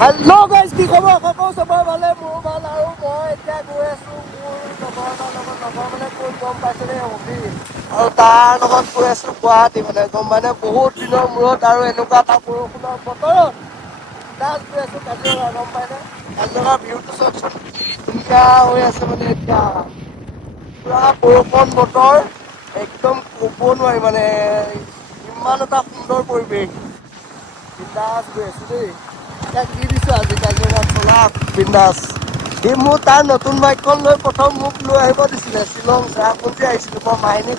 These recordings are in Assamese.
হেল্ল' গাইজ, কি খবৰ? খবৰ চবৰ ভালে, মোৰ ভাল। আৰু মই এতিয়া গৈ আছোঁ মোৰ লগৰ এটাৰ লগত। লগৰ মানে ক'ত গম পাইছেনে? অভি। আৰু তাৰ লগত গৈ আছোঁ গুৱাহাটী, মানে গম পাইনে? বহুত দিনৰ মূৰত আৰু এনেকুৱা এটা বৰষুণৰ বতৰত বিন্দাছ গৈ আছোঁ কাজিৰঙা, গম পাইনে? কাজিৰঙাৰ ভিউটো চাওকচোন, কি ধুনীয়া হৈ আছে মানে এতিয়া। পুৰা বৰষুণ বতৰ, একদম ক'ব নোৱাৰি মানে, ইমান এটা সুন্দৰ পৰিৱেশ। বিন্দাছ গৈ আছোঁ দেই। তাক দি দিছোঁ আজি কাজিৰঙাত চলা বিন্দাছ। সি মোৰ তাৰ নতুন বাইকখন লৈ প্ৰথম মোক লৈ আহিব দিছিলে শ্বিলং চেৰাপুঞ্জী আহিছিলোঁ মই মাইনী,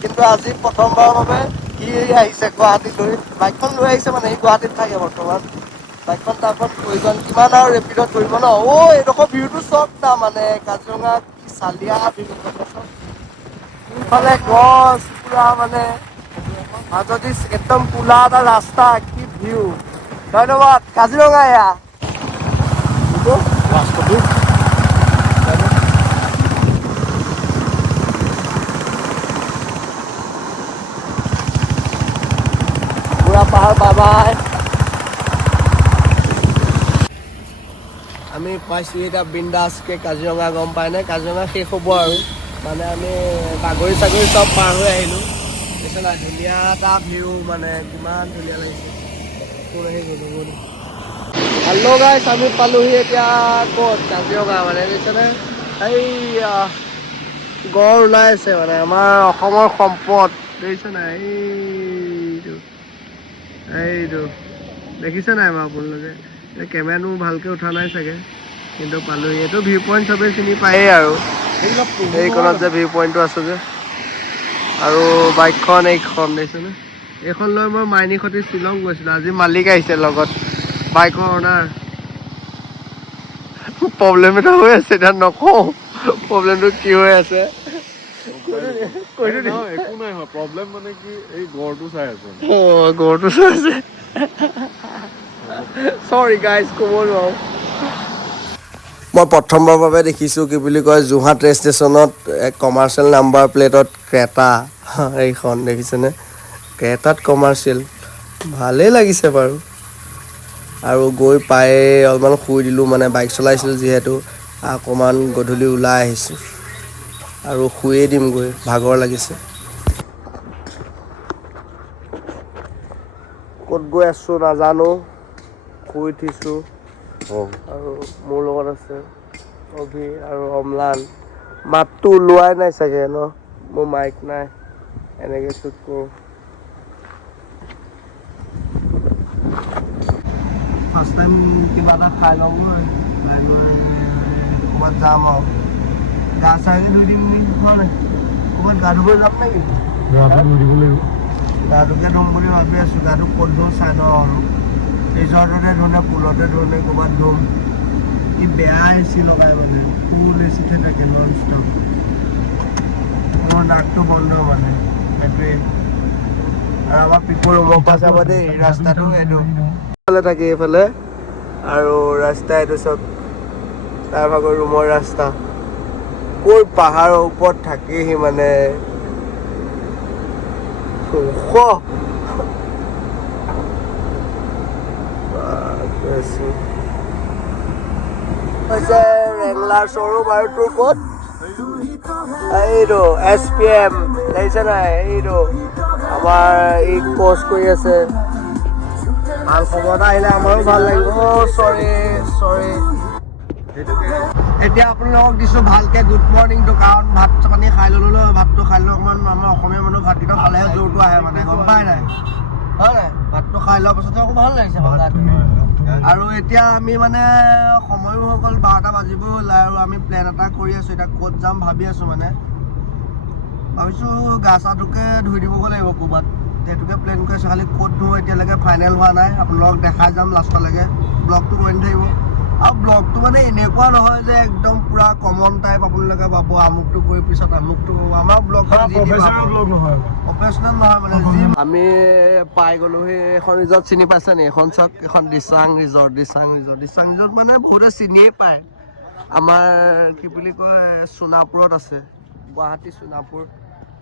কিন্তু আজি প্ৰথমবাৰৰ বাবে সি আহিছে গুৱাহাটীলৈ। বাইকখন লৈ আহিছে মানে, সি গুৱাহাটীত থাকে বৰ্তমান। বাইকখন তাৰ ওপৰত প্ৰয়োজন, কিমান আৰু ৰেপিডত ধৰিব ন? এইডোখৰ ভিউটো চাওক না, মানে কাজিৰঙা কি চালিয়া ভিউ। কোনফালে গছ পুৰা মানে, মাজদি একদম কোলা এটা ৰাস্তা, কি ভিউ। ধন্যবাদ কাজিৰঙা এয়া। ৰাস্তাটো পুৰা পাহাৰ, বাই বাই। আমি পাইছোঁ এতিয়া বিন্দাছকে কাজিৰঙা, গম পায়নে? কাজিৰঙা শেষ হ'ব আৰু, মানে আমি বাগৰি চাগৰি চব পাৰ হৈ আহিলোঁ। দেখিছে নাই ধুনীয়া এটা ভিউ, মানে কিমান ধুনীয়া লাগিছে। হেল্ল' গাইছ, আমি পালোহি এতিয়া ক'ত? কাজিৰঙা মানে, বুজিছেনে? এইয়া গড় ওলাই আছে মানে, আমাৰ অসমৰ সম্পদ। দেখিছে নাই? এইটো দেখিছে নাই বাৰু আপোনালোকে? কেমেৰাটো ভালকৈ উঠা নাই চাগে, কিন্তু পালোহি। এইটো ভিউ পইণ্ট চবেই চিনি পায়েই আৰু, এইবিলাক পঢ়ো নহয় এইকণত যে জানো? ভিউ পইণ্টটো আছে যে। আৰু বাইকখন এইখন দেখিছেনে? এইখন লৈ মই মাইনী সতি শ্বিলং গৈছিলোঁ। আজি মালিক আহিছে লগত, বাইকৰ অনাৰ। প্ৰব্লেম এটা হৈ আছে, এতিয়া নকওঁ প্ৰব্লেমটো কি হৈ আছে। গম পাই গ'লো। কৈ এই দিওঁ নহয়, নেকি? একো নাই হোৱা। প্ৰব্লেম মানে কি, এই গড়টো চাই আছো আমি। গড়টো চাই আছে। হ'ব। চৰি গাইজ, ক'ব নোৱাৰো। মই প্ৰথমবাৰৰ বাবে দেখিছোঁ, কি বুলি কয়, যোৰহাট ৰেল ষ্টেচনত কমাৰ্চিয়েল নাম্বাৰ প্লেটত ক্ৰেটা, এইখন দেখিছেনে? ক্ৰেটাত কমাৰ্চিয়েল, ভালেই লাগিছে বাৰু। আৰু গৈ পায়ে অলপমান শুই দিলোঁ, মানে বাইক চলাইছিলোঁ যিহেতু। অকণমান গধূলি ওলাই আহিছোঁ আৰু শুয়ে দিমগৈ, ভাগৰ লাগিছে। ক'ত গৈ আছোঁ নাজানো, শুই উঠিছোঁ। আৰু মোৰ লগত আছে অভি আৰু অম্লান। মাতটো ওলোৱাই নাই চাগে ন? মোৰ মাইক নাই, এনেকৈ শ্বুট কৰোঁ। ফাৰ্ষ্ট টাইম কিবা এটা খাই ল'মগৈ, খাই লৈ ক'ৰবাত যাম আৰু। গা চাগে ধুই দিম নেকি, হয় নাই? ক'ৰবাত গা ধুব যাম নেকি? গাটো ধুই দিব লাগিব। গাটোকে ধুম বুলি ভাবি আছোঁ। গাটো ক'ত ধুওঁ চাই লওঁ আৰু। ৰিজৰ্টতে ধুওঁ নে পুলতে ধুওঁ নে ক'ৰবাত ধুম। ই বেয়া এ চি লগাই মানে, ফুল এ চিতে থাকে নন ষ্টপ। মোৰ নাকটো বন্ধ মানে, সেইটোৱে। আৰু আমাৰ পিপুৰ ৰুমৰ পৰা চাব দেই, ৰাস্তাটো এইটো এইফালে থাকে, এইফালে। আৰু ৰাস্তা এইটো চব তাৰ ভাগৰ ৰুমৰ ৰাস্তা। ক'ৰ পাহাৰৰ ওপৰত থাকেহি মানে, ওখ। হৈছে ৰেংলাৰ শ্ব'ৰুম। আৰু তোৰ ক'ত? এইটো SPM, দেখিছে নাই? এইটো আমাৰ ই পষ্ট কৰি আছে। ভাল খবৰ এটা আহিলে আমাৰো ভাল লাগিব। চৰি। এতিয়া আপোনালোকক দিছোঁ ভালকে গুড মৰ্ণিংটো, কাৰণ ভাত পানী খাই ল'লোঁ। ভাতটো খাই লৈ অকণমান, আমাৰ অসমীয়া মানুহ ভাতকেইটা খালেহে জোৰটো আহে মানে, গম পাই নাই? হয় নাই? ভাতটো খাই লোৱাৰ পাছতে আকৌ ভাল লাগিছে গাটো। আৰু এতিয়া আমি মানে সময়ো হৈ গ'ল, 12টা বাজিব হ'ল। আৰু আমি প্লেন এটা কৰি আছোঁ, এতিয়া ক'ত যাম ভাবি আছোঁ মানে। ভাবিছোঁ গা চাটোকে ধুই দিবগৈ লাগিব ক'ৰবাত, সেইটোকে প্লেন কৰি আছোঁ। খালি ক'ত ধুওঁ এতিয়ালৈকে ফাইনেল হোৱা নাই। আপোনালোকক দেখাই যাম লাষ্টলৈকে, ব্লগটো বনি থাকিব। আৰু ব্লগটো মানে এনেকুৱা নহয় যে একদম পুৰা কমন টাইপ আপোনালোকে পাব, আমুকটো কৰি পিছত আমুকটো কৰিব। আমাৰ ব্লগটো প্ৰফেচনেল নহয় মানে। আমি পাই গ'লোহি এইখন ৰিজৰ্ট, চিনি পাইছে নি? এইখন চাওক, এইখন দিচাং ৰিজৰ্ট। দিচাং ৰিজৰ্ট মানে বহুতে চিনিয়ে পায়। আমাৰ কি বুলি কয়, সোণাপুৰত আছে, গুৱাহাটী সোণাপুৰ।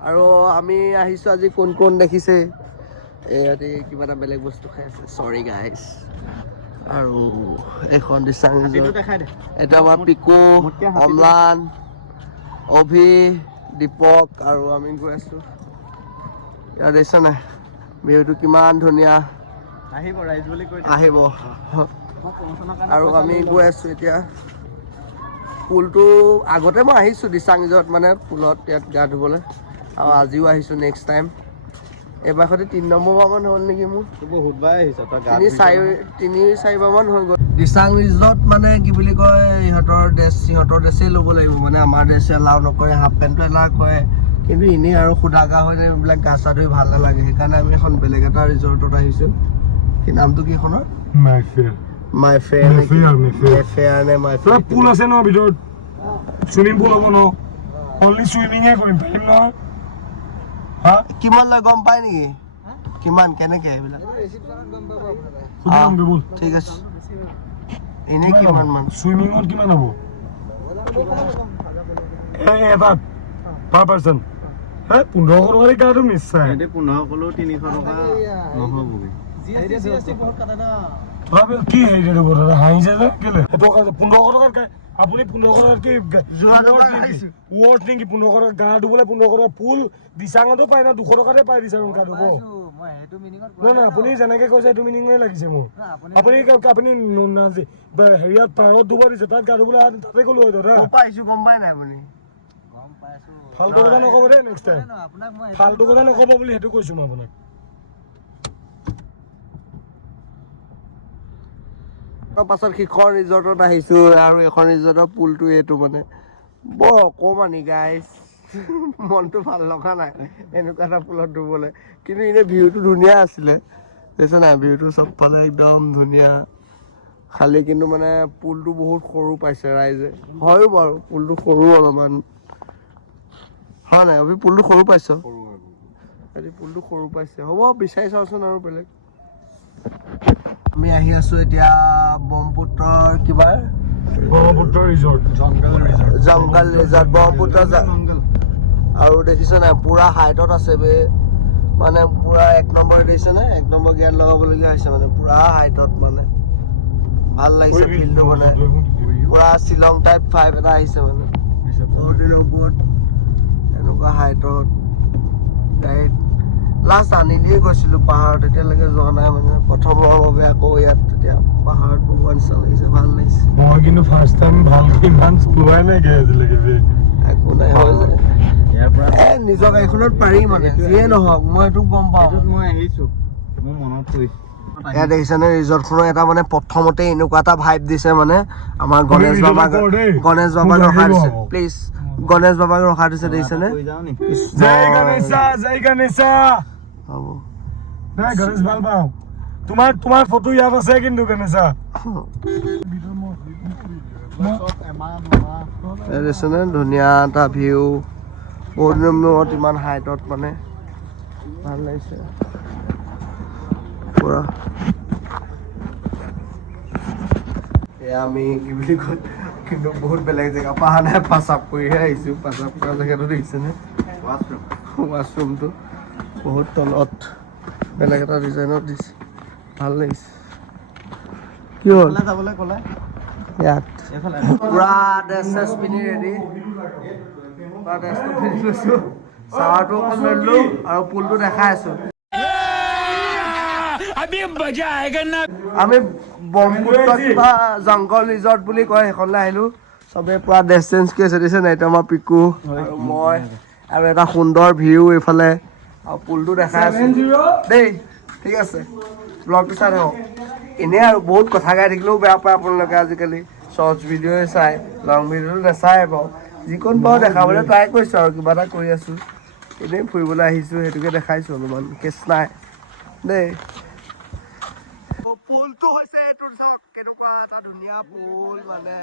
আৰু আমি আহিছোঁ আজি, কোন দেখিছেই। ইহঁতি কিবা এটা বেলেগ বস্তু খাই আছে, চৰি গাইজ। আৰু এইখন দিচাং ৰিজৰ্ট। এটা আমাৰ পিকু, অম্লান, অভি, দীপক আৰু আমি গৈ আছো। ইয়াত দেখিছা নাই ভিউটো কিমান ধুনীয়া, আহিব। আৰু আমি গৈ আছো এতিয়া পুলটো। আগতে মই আহিছোঁ দিচাং ৰিজৰ্ট মানে পুলত ইয়াত গা ধুবলৈ, আৰু আজিও আহিছোঁ নেক্সট টাইম। এইবাৰ সৈতে 3 নম্বৰবাৰ মান হ'ল নেকি মোৰ। বহুতবাৰ আহিছ তই গা 3-4বাৰ মান হৈ গ'ল। দিচাং ৰিজৰ্ট মানে কি বুলি কয়, সিহঁতৰ ড্ৰেছেই ল'ব লাগিব মানে, আমাৰ ড্ৰেছে এলাউ নকৰে, হাফ পেণ্টটো এলাউ কৰে। কিন্তু এনেই আৰু সোধাগা হৈ এইবিলাক গা চা ধুই ভাল নালাগে, সেইকাৰণে আমি এখন বেলেগ এটা ৰিজৰ্টত আহিছোঁ। কি নামটো কি এখনৰ? মাই ফেয়াৰ নে মাই ফেয়াৰ। পুল আছে ন ভিতৰত, চুইমিং পুল হ'ব ন, অনলি চুইমিঙে কৰিম, পাৰিম নহয়। কিমান লয় গম পাই নেকি? কিমান কেনেকে এইবিলাক? ঠিক আছে। এনেই কিমান মান? চুইমিঙত কিমান হ'ব এটাত পাৰ পাৰ্চন? 1500 টকাৰে গাটো নিশ্চয়। 1500 ক'লেও 300 টকা নহ'বগৈ। কি হেৰি হাঁহিছে যে কেলে? 1500 টকাৰ আপুনি 1500 টকাৰ কি ৱৰ্ড নেকি? 1500 টকা গা ধুবলৈ 1500 টকা। পুল দিচাঙতো পায় না, 200 টকাতে পায় দিচাঙত গা ধুব। নহয় আপুনি যেনেকে কৈছে সেইটো মিনিঙে লাগিছে মোৰ। আপুনি হেৰিয়াত পাৰত ধুব দিছে, তাত গা ধুবলৈ তাতে গ'লো হয় দাদা। গম পাই নাই আপুনি? ফাল্টু কথা নক'ব দেই নেক্সট টাইম। ফাল্টু কথা নক'ব বুলি সেইটো কৈছো মই আপোনাক। পাছত সিখন ৰিজৰ্টত আহিছো, আৰু এখন ৰিজৰ্টৰ পুলটো এইটো মানে বৰ অকমানি গাইজ। মনটো ভাল লগা নাই এনেকুৱা এটা পুলত ধুবলৈ, কিন্তু এনেই ভিউটো ধুনীয়া আছিলে। দেখিছা নাই ভিউটো চবফালে একদম ধুনীয়া। খালি কিন্তু মানে পুলটো বহুত সৰু পাইছে ৰাইজে। হয়ো বাৰু পুলটো সৰু অলপমান, হয় নাই অভি? পুলটো সৰু পাইছ? পুলটো সৰু পাইছে, হ'ব বিচাৰি চাওচোন আৰু বেলেগ। আমি আহি আছো এতিয়া ব্ৰহ্মপুত্ৰৰ ব্ৰহ্মপুত্ৰ ৰিজৰ্ট, জংগল ৰিজৰ্ট ব্ৰহ্মপুত্ৰ। আৰু দেখিছ নাই পুৰা হাইটত আছে বে, মানে পুৰা 1 নম্বৰ দেখিছে নে? 1 নম্বৰ গিয়াৰ লগাবলগীয়া হৈছে মানে, পুৰা হাইটত মানে ভাল লাগিছে ফিল্ডটো মানে, পুৰা শ্বিলং টাইপ ভাইব এটা আহিছে মানে। ওপৰত এনেকুৱা হাইটত গাড়ীত লাষ্ট আনি দিয়ে গৈছিলো পাহাৰত, এতিয়ালৈকে যোৱা নাই মানে, প্ৰথমৰ বাবে আকৌ ইয়াত তেতিয়া পাহাৰত বহুৱা নিচিনা লাগিছে, ভাল লাগিছে। মই কিন্তু ফাৰ্ষ্ট টাইম ভালকৈ ইমান চলোৱাই নাই আজিলৈকে। একো নাই, হৈ যায়। নিজৰ গাড়ীখনত পাৰি মানে, যিয়ে নহওক মই এইটো গম পাওঁ। মই আহিছো, মোৰ মনত পৰিছে। এয়া দেখিছেনে ৰিজৰ্টখনৰ এটা মানে প্ৰথমতে এনেকুৱা এটা ভাইব দিছে মানে, আমাৰ গণেশ বাবাক ৰখাই দিছে। প্লিজ গণেশ বাবাক ৰখাই দিছে, দেখিছেনে? জয় গণেশা, জয় গণেশা। হ'ব নাই গণেশ ভাল পাওঁ। তোমাৰ ফটো ইয়াত আছে কিন্তু গণেশা। দেখিছেনে ধুনীয়া এটা ভিউ, বহুত দিনৰ মূৰত ইমান হাইটত মানে ভাল লাগিছে পুৰা। এয়া আমি কি বুলি কয়, কিন্তু বহুত বেলেগ জেগা পৰা অহা নাই, পাচাপ কৰিহে আহিছোঁ। পাচাপ কৰা জেগাটো দেখিছেনে? ৱাছৰুমটো বহুত তলত বেলেগ এটা ডিজাইনত দিছে, ভাল লাগিছে। কি হ'ল যাবলৈ ক'লে? ইয়াত পুৰা ড্ৰেছ চেছ পিন্ধি ৰেডি, পুৰা ড্ৰেছটো পিন্ধি লৈছোঁ, চাৱাৰটো অকণ লৈ ল'লোঁ আৰু পুলটো দেখাই আছোঁ। আমি ব্ৰহ্মপুত্ৰ কিবা জংগল ৰিজৰ্ট বুলি কয় সেইখনলৈ আহিলোঁ। চবে পুৰা ড্ৰেছ চেঞ্জ কৰি আছে, দিছে নাই? এইটো আমাৰ পিকু আৰু মই, আৰু এটা সুন্দৰ ভিউ এইফালে, আৰু পুলটো দেখাই আছোঁ দেই। ঠিক আছে, ব্লগটো চাই থাকক। এনেই আৰু বহুত কথা গাই থাকিলেও বেয়া পায় আপোনালোকে, আজিকালি শ্বৰ্টছ ভিডিঅ'ই চাই, লং ভিডিঅ'টো নাচায় বাৰু। যিকণ পাৰোঁ দেখাবলৈ ট্ৰাই কৰিছোঁ আৰু, কিবা এটা কৰি আছোঁ, এনেই ফুৰিবলৈ আহিছোঁ, সেইটোকে দেখাইছোঁ অলপমান, কেছ নাই দেই। পুলটো হৈছে এইটো, চাওক কেনেকুৱা এটা ধুনীয়া পুল মানে,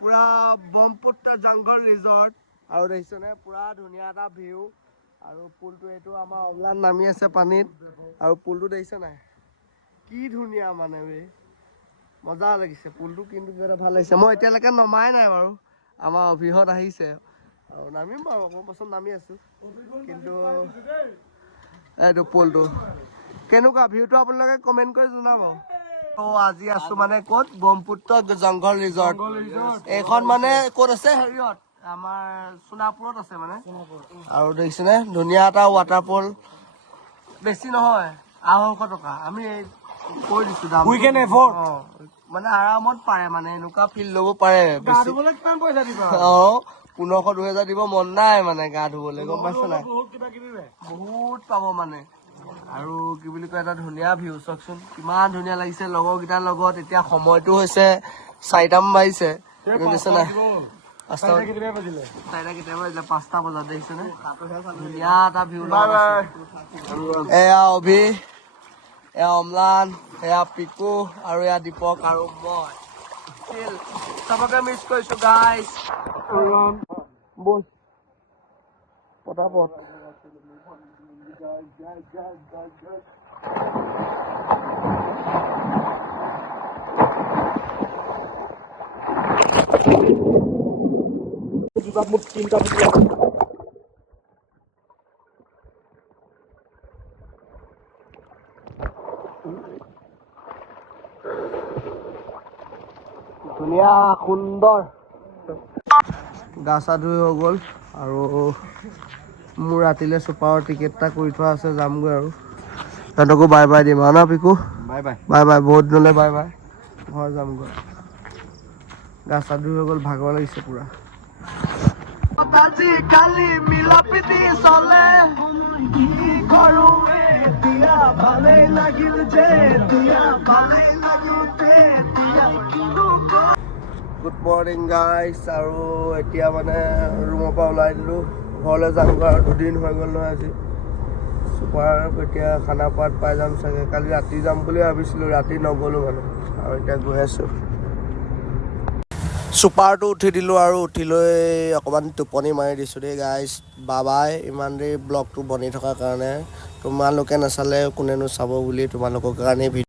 পুৰা ব্ৰহ্মপুত্ৰ জংগল ৰিজৰ্ট। আৰু দেখিছেনে পুৰা ধুনীয়া এটা ভিউ, আৰু পুলটো এইটো আমাৰ অম্লান নামি আছে পানীত, আৰু পুলটো দেখিছে নাই কি ধুনীয়া মানে বে, মজা লাগিছে পুলটো, কিন্তু কিবা এটা ভাল লাগিছে। মই এতিয়ালৈকে নমাই নাই বাৰু, আমাৰ অভিহঁত আহিছে আৰু নামিম বাৰু, অকণমান পাছত নামি আছোঁ। কিন্তু এইটো পুলটো কেনেকুৱা ভিউটো আপোনালোকে কমেণ্ট কৰি জনাব। আজি আছো মানে ক'ত ব্ৰহ্মপুত্ৰ জংঘল ৰিজৰ্ট। এইখন মানে ক'ত আছে হেৰিয়ত আমাৰ সোণাপুৰত আছে মানে। আৰু দেখিছেনে ধুনীয়া এটা ৱাটাৰফল, বেছি নহয় 250 টকা। আমি কৈ দিছো দাম মানে আৰামত পাৰে মানে এনেকুৱা ফিল ল'ব পাৰে। 1500-2000 দিব মন নাই মানে গা ধুবলৈ, গম পাইছ নাই? বহুত পাব মানে। আৰু কি বুলি কয় এটা ধুনীয়া ভিউ চাওকচোন, কিমান ধুনীয়া লাগিছে লগৰকেইটাৰ লগত। এতিয়া সময়টো হৈছে 4টামান বাজিছে, দেখিছে নাই? 4টা কেতিয়াবা বাজিলে 5টা বজাত, দেখিছেনে? ধুনীয়া এটা ভিউ। এয়া অভি, এয়া অম্লান, এয়া পিকু আৰু এয়া দীপক আৰু মই। চবকে মিছ কৰিছো গাইজ। বল পটাপট। ধুনীয়া সুন্দৰ গা চা ধুই হৈ গ'ল। আৰু মোৰ ৰাতিলৈ চুপাৰৰ টিকেট এটা কৰি থোৱা আছে, যামগৈ আৰু সিহঁতকো বাই বাই দিম আৰু ন Piku? Bye bye. Bye bye, বহুত দিনলৈ বাই বাই। ঘৰ যামগৈ। গা চা ধুই হৈ গ'ল, ভাগৰ লাগিছে পুৰা। আজিকালি মিলা প্ৰীতি চলে, কি কৰোঁ এতিয়া ভালেই লাগিল যে, এতিয়া ভালেই লাগিল যে, এতিয়া কিনো কৰোঁ। Good morning guys. আৰু এতিয়া মানে ৰুমৰ পৰা ওলাই দিলোঁ, ঘৰলৈ যামগৈ আৰু 2 দিন হৈ গ'ল নহয় আজি। চুপাৰ এতিয়া খানাপাৰাত পাই যাম চাগে। কালি ৰাতি যাম বুলি ভাবিছিলোঁ, ৰাতি নগ'লোঁ মানে, আৰু এতিয়া গৈ আছোঁ। চুপাৰটো উঠি দিলোঁ আৰু উঠি লৈ অকণমান টোপনি মাৰি দিছোঁ দেই গাইজ। বাবাই ইমান দেৰি ব্লগটো বনি থকাৰ কাৰণে। তোমালোকে নাচালে কোনেনো চাব বুলি তোমালোকৰ কাৰণে